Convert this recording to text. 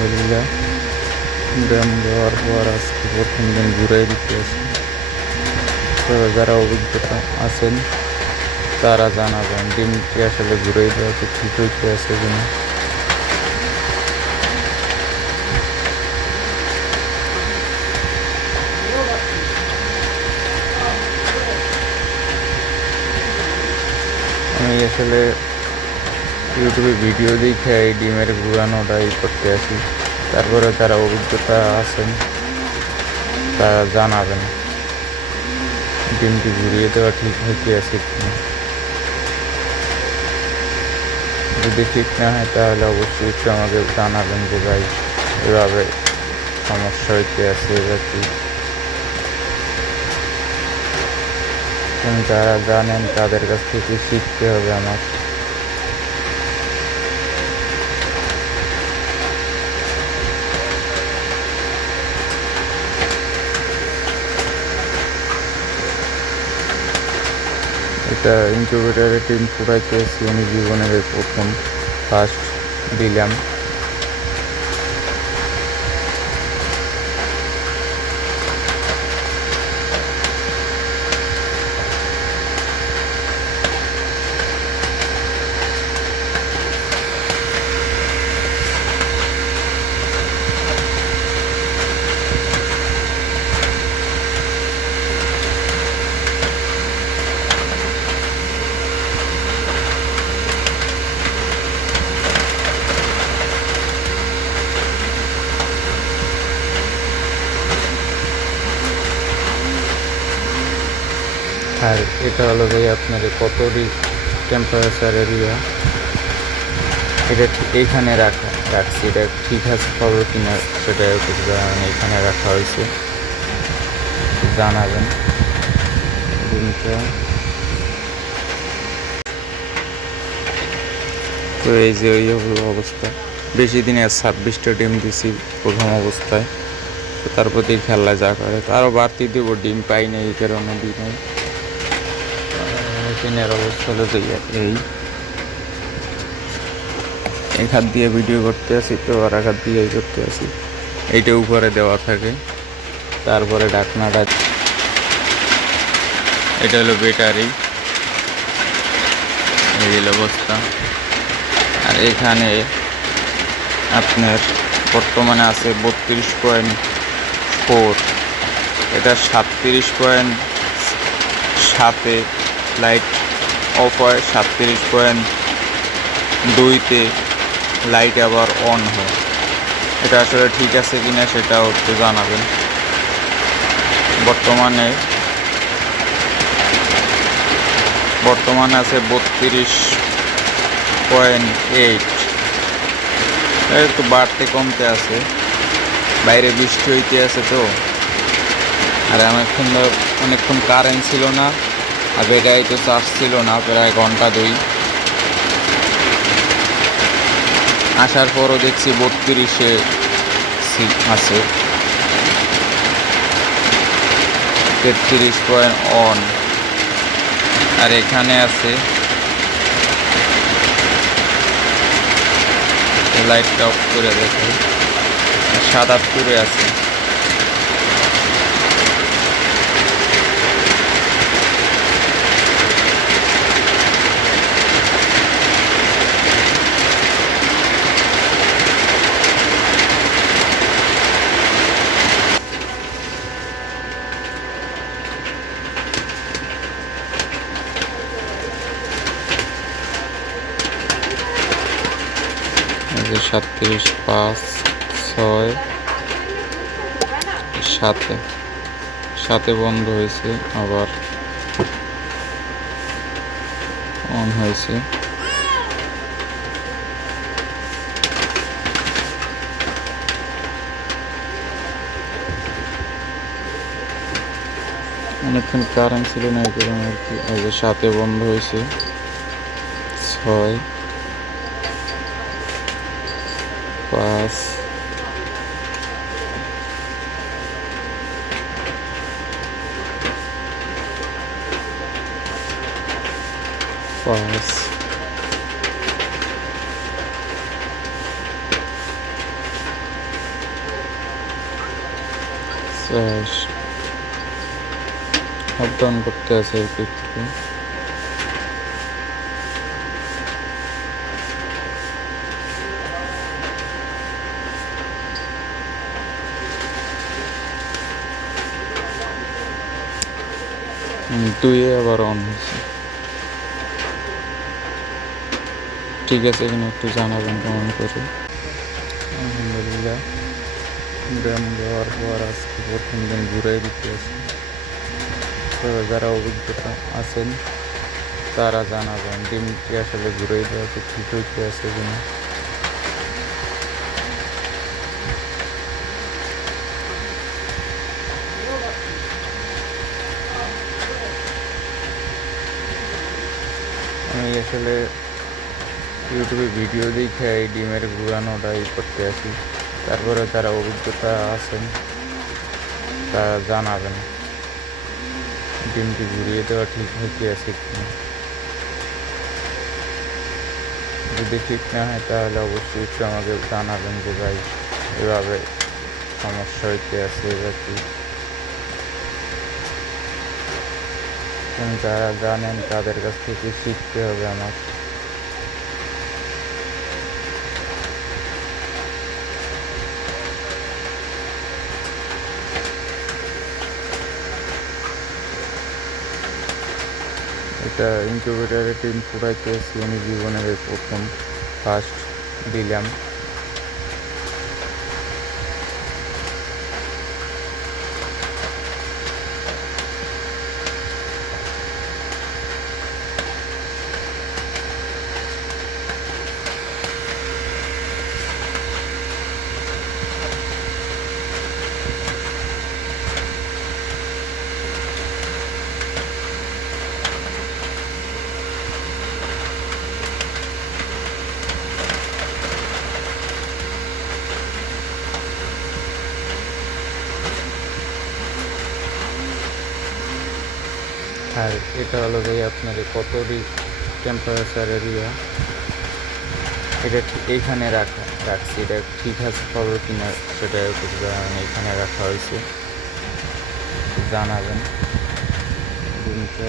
আলহামদুলিল্লাহ ব্যায়াম দেওয়ার পর আজকে প্রথম দিন ঘুরাই দিতে আসি তো যারা অভিজ্ঞতা আছেন তারা জানাবেন ডিমটি আসলে ঘুরাই দেওয়াতে ঠিক হইতে আছে কিনা আমি আসলে ইউটিউবে ভিডিও দেখে এই ডিমের ঘুরানোটা ই করতে আসি। তারপরে তারা অভিজ্ঞতা আছেন, তারা জানাবেন। ডিমটি ঘুরিয়ে দেওয়া ঠিক হইতে আছে কিনা। যদি ঠিক না হয় তাহলে অবশ্যই একটু আমাকে জানাবেন যে ভাই, এভাবে সমস্যা হইতে আছে বা কি? যারা জানেন তাদের কাছ থেকে শিখতে হবে আমার এটা ইনকিউবেটারে টিম এসেছি আমি জীবনের প্রথম ফার্স্ট দিলাম। আর এটা হলো ভাই আপনার কত টেম্পারেচার এরিয়া এটা এইখানে রাখা, রাখছি। এটা ঠিক আছে খবর কিনা সেটা এখানে রাখা হয়েছে। জানাবেন। তো এই যে ওই হলো অবস্থা। বেশি দিনে ছাব্বিশটা ডিম দিছি প্রথম অবস্থায়। তো তারপর দিয়ে খেলা যা করে আরও বাড়তি দেবো, ডিম পাই না এই কারণে দিই নাই। মেশিনের অবস্থা হলো যে এই। এক হাত দিয়ে ভিডিও করতে আসি তো আর এক হাত দিয়ে করতে আসি। এইটা উপরে দেওয়া থাকে। তারপরে ঢাকনাটা এটা হলো ব্যাটারি। এই হলো অবস্থা আর এখানে আপনার বর্তমানে আছে বত্রিশ পয়েন্ট ফোর। এটা সাতত্রিশ পয়েন্ট সাতে লাইট অফ হয় সাতত্রিশ পয়েন্ট দুইতে লাইট আবার অন হয়। এটা আসলে ঠিক আছে কিনা সেটাও একটু জানাবেন। বর্তমানে বর্তমানে আছে বত্রিশ পয়েন্ট এইট। একটু বাড়তে কমতে আছে। বাইরে বৃষ্টি হইতে আছে তো। আর অনেকক্ষণ অনেকক্ষণ কারেন্ট ছিল না। আর ব্যাটারি তো চার্জ ছিল না, প্রায় ঘণ্টা দুই। আসার পরও দেখছি বত্রিশে আছে। তেত্রিশ পয়েন্ট অন। আর এখানে আছে লাইটটা অফ করে দেখে। সাতাত্তরে আছে। যে সাতত্রিশ, পাঁচ, ছয়, সাতে। সাতে বন্ধ হয়েছে, আবার অন হয়েছে। অনেকক্ষণ কারেন্ট ছিল না, এই কারণে আর কি সাতে বন্ধ হয়েছে। ছয় paz. Paz. Slash. Up down করতে আছে এই দুইয়ে আবার অন হয়েছে। ঠিক আছে, এখানে একটু জানাবেন কেমন করে? আলহামদুলিল্লাহ। ড্যাম দেওয়ার পর আজকে প্রথম দিন ঘুরে দিতে আছে তো যারা অভিজ্ঞতা আছেন, তারা জানাবেন ডিমটি আসলে ঘুরে দেওয়াতে ঠিক হইতে আছে কিনা আমি আসলে ইউটিউবে ভিডিও দেখে এই ডিমের ঘুরানোটা ই করতে আসি। তারপরে যারা অভিজ্ঞতা আছেন, তারা জানাবেন ডিমটি ঘুরিয়ে দেওয়া ঠিক হইতে আছে কিনা। যদি ঠিক না হয় তাহলে অবশ্যই একটু আমাকে জানাবেন যে ভাই, এভাবে সমস্যা হইতে আছে এবার কি। এবং যারা জানেন তাদের কাছ থেকে শিখতে হবে আমার। এটা ইনকিউবেটারে টিম এসেছি আমি জীবনের প্রথম ফার্স্ট দিলাম। আর এটা হলো ভাই আপনার কত টেম্পারেচার এরিয়া এটা ঠিক এইখানে রাখা, রাখছি। এটা ঠিক আছে কি না সেটা। এখানে রাখা হয়েছে। জানাবেন। রুমটা